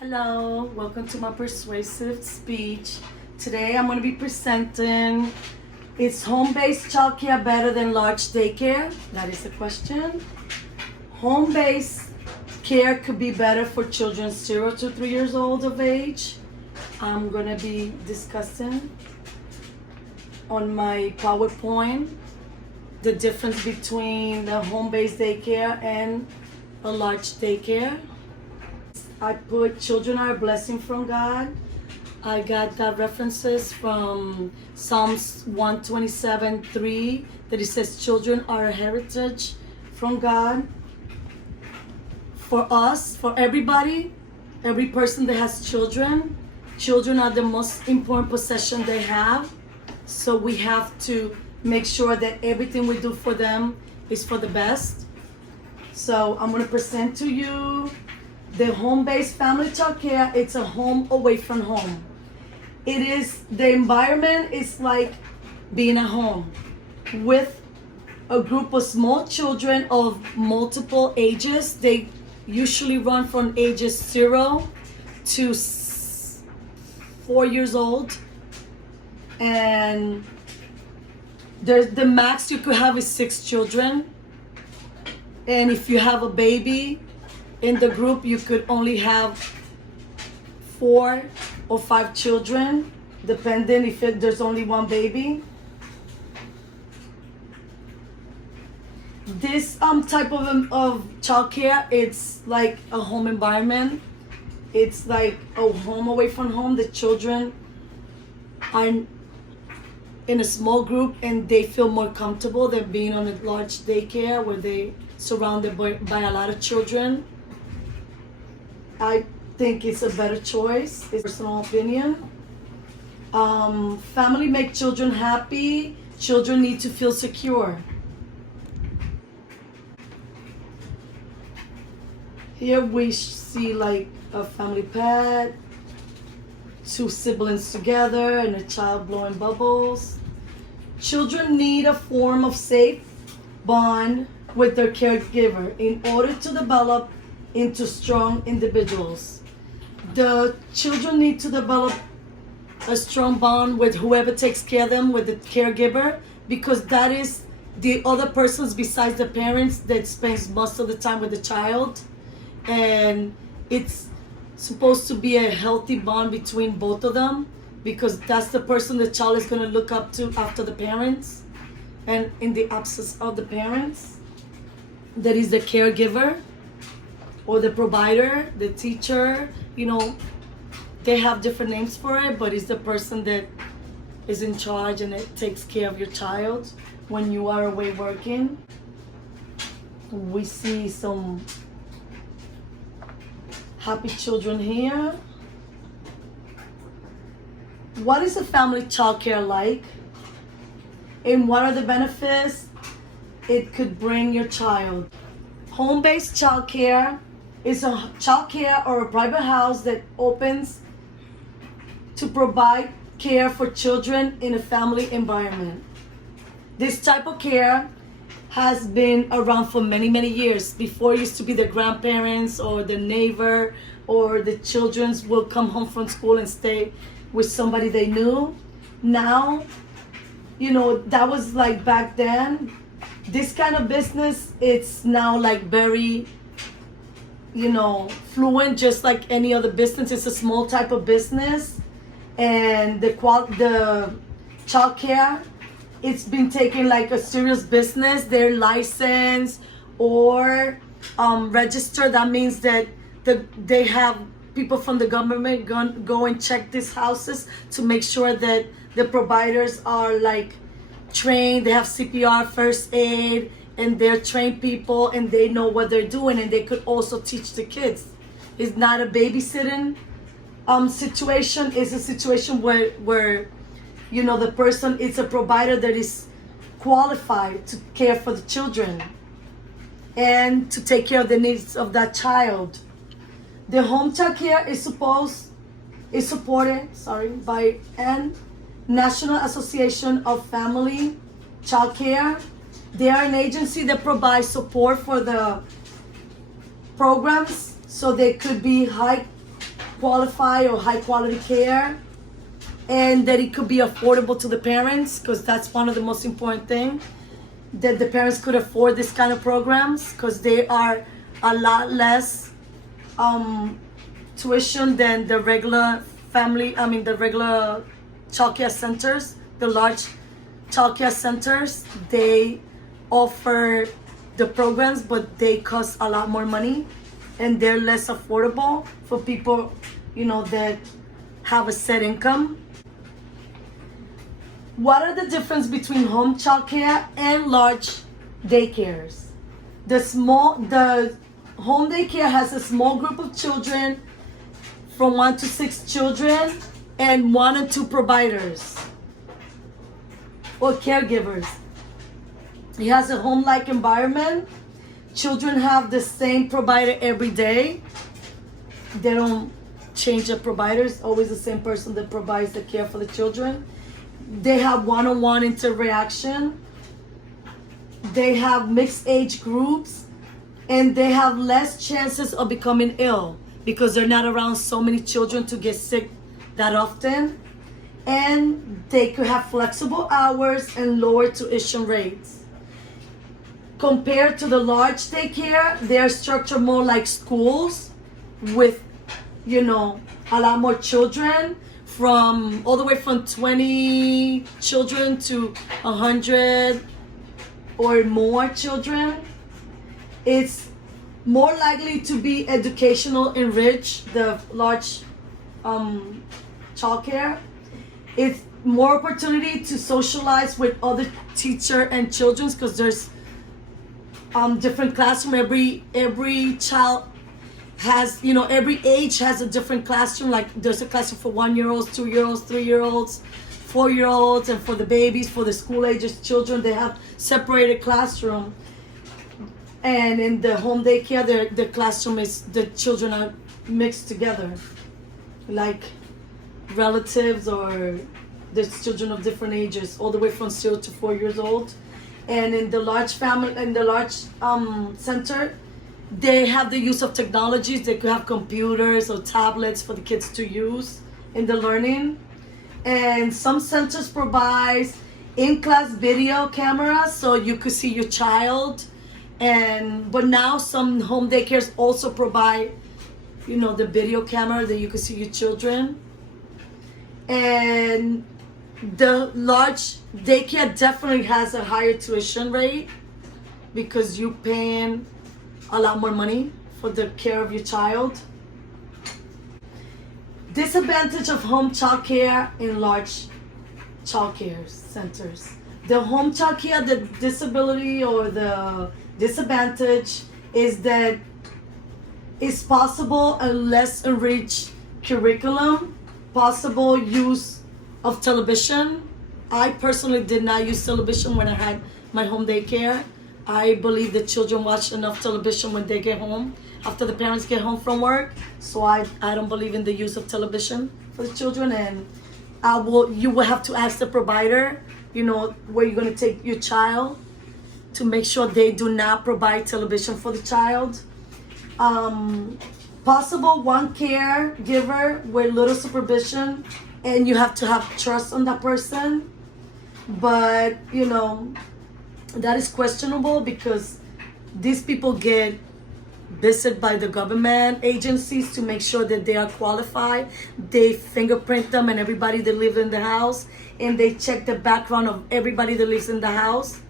Hello, welcome to my persuasive speech. Today I'm going to be presenting, is home-based childcare better than large daycare? That is the question. Home-based care could be better for children 0 to 3 years old of age. I'm going to be discussing on my PowerPoint the difference between the home-based daycare and a large daycare. I put children are a blessing from God. I got that references from Psalms 127:3 that it says children are a heritage from God. For us, for everybody, every person that has children, children are the most important possession they have. So we have to make sure that everything we do for them is for the best. So I'm going to present to you the home-based family child care. It's a home away from home. It is, the environment is like being at home with a group of small children of multiple ages. They usually run from ages 0 to 4 years old. And the max you could have is 6 children. And if you have a baby in the group, you could only have 4 or 5 children, depending if there's only one baby. This type of childcare, it's like a home environment. It's like a home away from home. The children are in a small group and they feel more comfortable than being on a large daycare where they surrounded by a lot of children. I think it's a better choice. It's a personal opinion. Family make children happy. Children need to feel secure. Here we see like a family pet, 2 siblings together, and a child blowing bubbles. Children need a form of safe bond with their caregiver in order to develop into strong individuals. The children need to develop a strong bond with whoever takes care of them, with the caregiver, because that is the other persons besides the parents that spends most of the time with the child. And it's supposed to be a healthy bond between both of them, because that's the person the child is going to look up to after the parents. And in the absence of the parents, that is the caregiver or the provider, the teacher, they have different names for it, but it's the person that is in charge and it takes care of your child when you are away working. We see some happy children here. What is a family child care like? And what are the benefits it could bring your child? Home-based child care is a child care or a private house that opens to provide care for children in a family environment. This type of care has been around for many, many years. Before, it used to be the grandparents or the neighbor, or the children will come home from school and stay with somebody they knew. Now, that was like back then. This kind of business, it's now like very, fluent, just like any other business. It's a small type of business, and the childcare, it's been taken like a serious business. They're licensed or registered. That means that they have people from the government go and check these houses to make sure that the providers are like trained. They have CPR, first aid, and they're trained people and they know what they're doing, and they could also teach the kids. It's not a babysitting situation. It's a situation where the person is a provider that is qualified to care for the children and to take care of the needs of that child. The home child care is supported by an National Association of Family Child Care. They are an agency that provides support for the programs, so they could be high qualify or high quality care, and that it could be affordable to the parents, because that's one of the most important things, that the parents could afford this kind of programs, because they are a lot less tuition than the regular the regular childcare centers. The large childcare centers, they offer the programs, but they cost a lot more money, and they're less affordable for people, that have a set income. What are the difference between home childcare and large daycares? The home daycare has a small group of children, from 1 to 6 children, and 1 or 2 providers or caregivers. It has a home-like environment. Children have the same provider every day. They don't change the providers, always the same person that provides the care for the children. They have one-on-one interaction. They have mixed age groups, and they have less chances of becoming ill because they're not around so many children to get sick that often. And they could have flexible hours and lower tuition rates. Compared to the large daycare, they're structured more like schools with, a lot more children, all the way from 20 children to 100 or more children. It's more likely to be educational enriched, the large childcare. It's more opportunity to socialize with other teacher and children, because there's different classroom. Every child has, every age has a different classroom. Like there's a classroom for 1-year-olds, 2-year-olds, 3-year-olds, 4-year-olds, and for the babies, for the school ages children, they have separated classroom. And in the home daycare, the classroom is, the children are mixed together, like relatives, or there's children of different ages, all the way from 0 to 4 years old. And in the large center, they have the use of technologies. They could have computers or tablets for the kids to use in the learning. And some centers provide in-class video cameras, so you could see your child. But now some home daycares also provide, the video camera that you can see your children. And the large daycare definitely has a higher tuition rate, because you're paying a lot more money for the care of your child. Disadvantage of home childcare in large childcare centers. The home childcare, the disability or the disadvantage is that it's possible a less enriched curriculum, possible use of television. I personally did not use television when I had my home daycare. I believe the children watch enough television when they get home, after the parents get home from work. So I don't believe in the use of television for the children. And you will have to ask the provider, where you're going to take your child, to make sure they do not provide television for the child. Possible one caregiver with little supervision, and you have to have trust on that person. But, that is questionable, because these people get visited by the government agencies to make sure that they are qualified. They fingerprint them and everybody that lives in the house, and they check the background of everybody that lives in the house.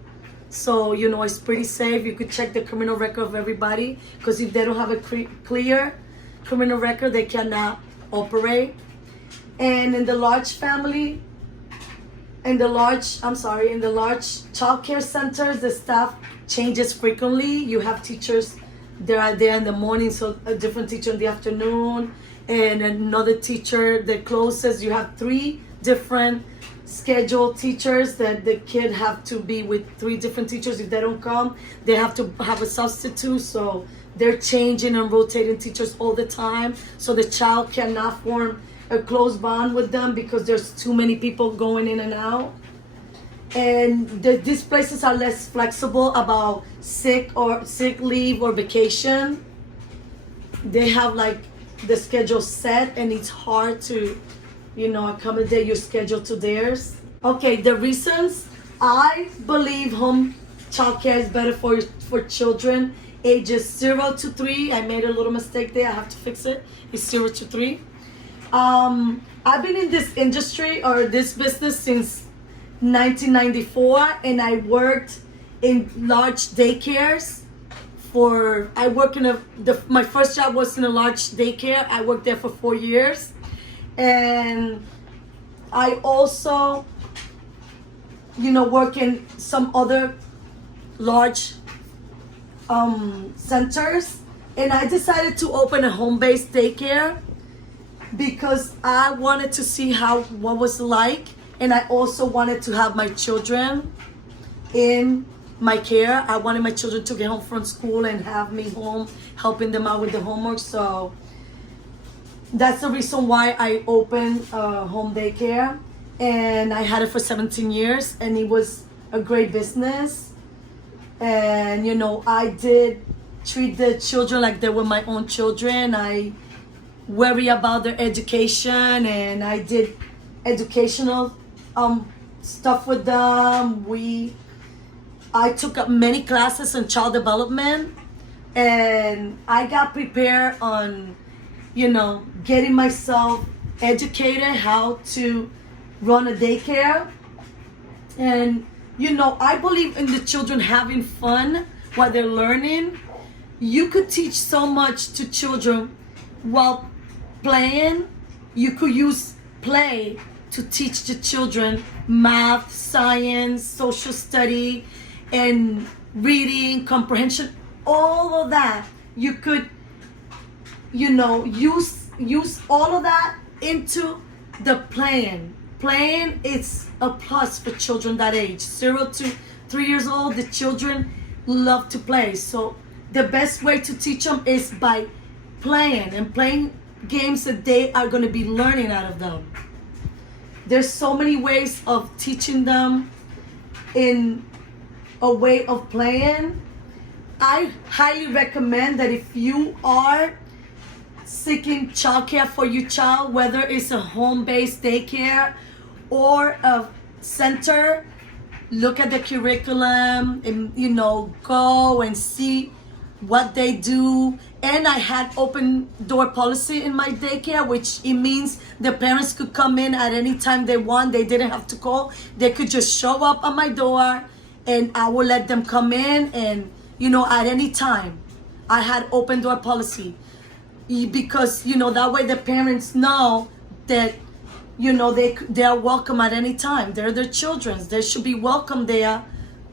So, it's pretty safe. You could check the criminal record of everybody, because if they don't have a clear criminal record, they cannot operate. And in the large childcare centers, the staff changes frequently. You have teachers that are there in the morning, so a different teacher in the afternoon, and another teacher that closes. You have 3 different scheduled teachers that the kid have to be with 3 different teachers. If they don't come, they have to have a substitute. So they're changing and rotating teachers all the time, so the child cannot form a close bond with them, because there's too many people going in and out. And these places are less flexible about sick leave or vacation. They have the schedule set, and it's hard to, accommodate your schedule to theirs. Okay, the reasons I believe home childcare is better for children ages 0 to 3. I made a little mistake there. I have to fix it. It's 0 to 3. I've been in this industry or this business since 1994, and I worked in large daycares. My first job was in a large daycare. I worked there for 4 years, and I also, work in some other large centers, and I decided to open a home-based daycare because I wanted to see what was like, and I also wanted to have my children in my care. I wanted my children to get home from school and have me home helping them out with the homework. So that's the reason why I opened home daycare, and I had it for 17 years, and it was a great business. And I did treat the children like they were my own children. I worry about their education, and I did educational stuff with them. I took up many classes in child development, and I got prepared on, getting myself educated how to run a daycare. And, I believe in the children having fun while they're learning. You could teach so much to children while playing. You could use play to teach the children math, science, social study, and reading, comprehension, all of that. You could, use all of that into the playing. Playing is a plus for children that age. 0 to 3 years old, the children love to play. So the best way to teach them is by playing, and playing games that they are going to be learning out of them. There's so many ways of teaching them in a way of playing. I highly recommend that if you are seeking childcare for your child, whether it's a home-based daycare or a center, look at the curriculum and go and see what they do. And I had open door policy in my daycare, which it means the parents could come in at any time they want. They didn't have to call. They could just show up at my door, and I will let them come in, and at any time. I had open door policy because that way the parents know that they are welcome at any time. They're their children. They should be welcome there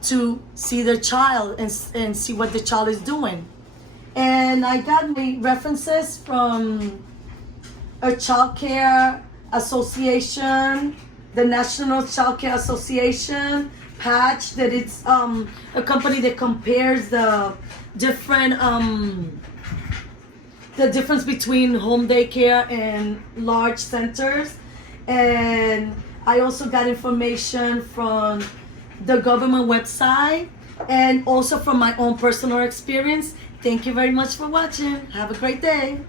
to see their child and see what the child is doing. And I got my references from a child care association, the National Child Care Association patch, that it's a company that compares the difference between home daycare and large centers. And I also got information from the government website and also from my own personal experience. Thank you very much for watching. Have a great day.